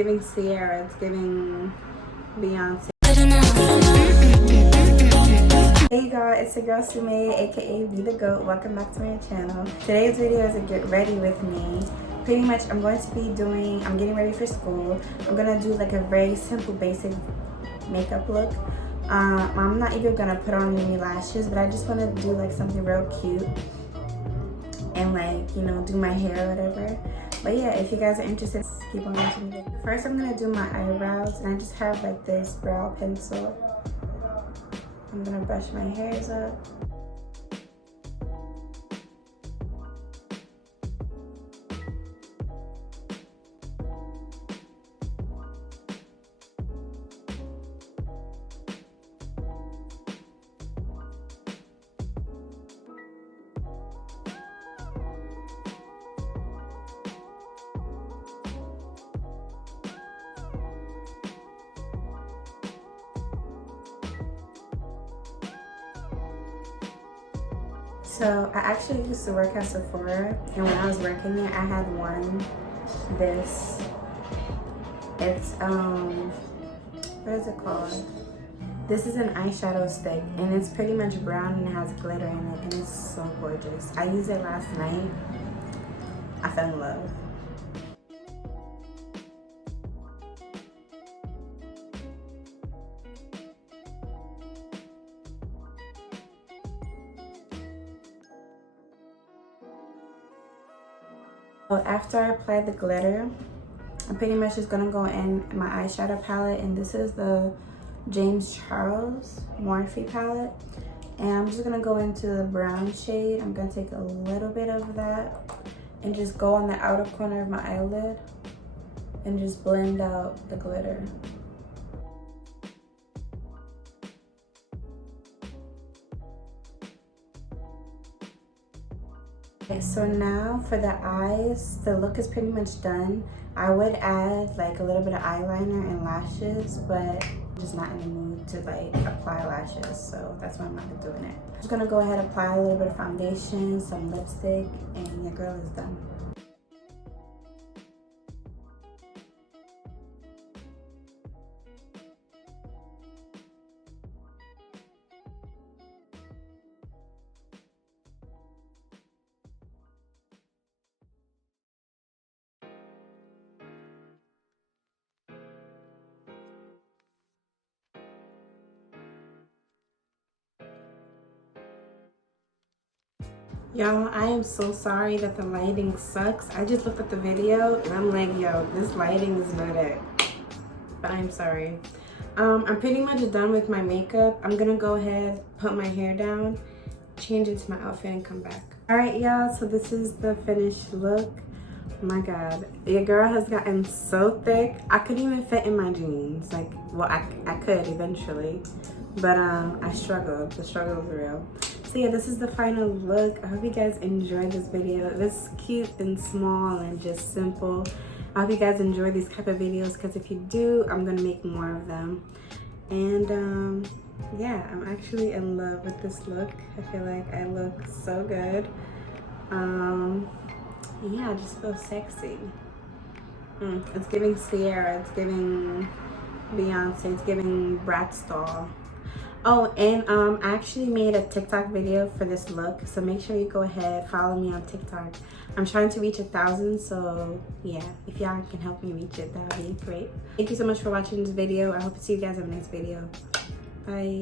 Giving Sierra, it's giving Beyonce. Hey y'all, it's your girl Sume, aka Be The Goat. Welcome back to my channel. Today's video is a get ready with me. Pretty much I'm getting ready for school. I'm gonna do like a very simple basic makeup look. I'm not even gonna put on any lashes, but I just want to do like something real cute and like, you know, do my hair or whatever. But yeah, if you guys are interested, keep on watching me. First I'm gonna do my eyebrows, and I just have like this brow pencil. I'm gonna brush my hairs up. So I actually used to work at Sephora, and when I was working there, I had this. It's what is it called? This is an eyeshadow stick, and it's pretty much brown and it has glitter in it, and it's so gorgeous. I used it last night. I fell in love. After I apply the glitter, I'm pretty much just gonna go in my eyeshadow palette, and this is the James Charles Morphe palette, and I'm just gonna go into the brown shade. I'm gonna take a little bit of that and just go on the outer corner of my eyelid and just blend out the glitter. Okay, so now for the eyes, the look is pretty much done. I would add like a little bit of eyeliner and lashes, but I'm just not in the mood to like apply lashes, so that's why I'm not doing it. I'm just gonna go ahead and apply a little bit of foundation, some lipstick, and your girl is done. Y'all, I am so sorry that the lighting sucks. I just looked at the video and I'm like, yo, this lighting is not it. But I'm sorry. I'm pretty much done with my makeup. I'm gonna go ahead, put my hair down, change into my outfit, and come back. All right, y'all, so this is the finished look. Oh my God, your girl has gotten so thick. I couldn't even fit in my jeans. Like, well, I could eventually, but I struggled. The struggle was real. So yeah, this is the final look. I hope you guys enjoyed this video. It was cute and small and just simple. I hope you guys enjoy these type of videos, because if you do, I'm gonna make more of them. And yeah, I'm actually in love with this look. I feel like I look so good. Yeah, I just feel sexy. It's giving Sierra, it's giving Beyonce, it's giving Bratz doll. Oh, and I actually made a TikTok video for this look, so make sure you go ahead, follow me on TikTok. I'm trying to reach 1,000, so yeah, if y'all can help me reach it, that would be great. Thank you so much for watching this video. I hope to see you guys in the next video. Bye.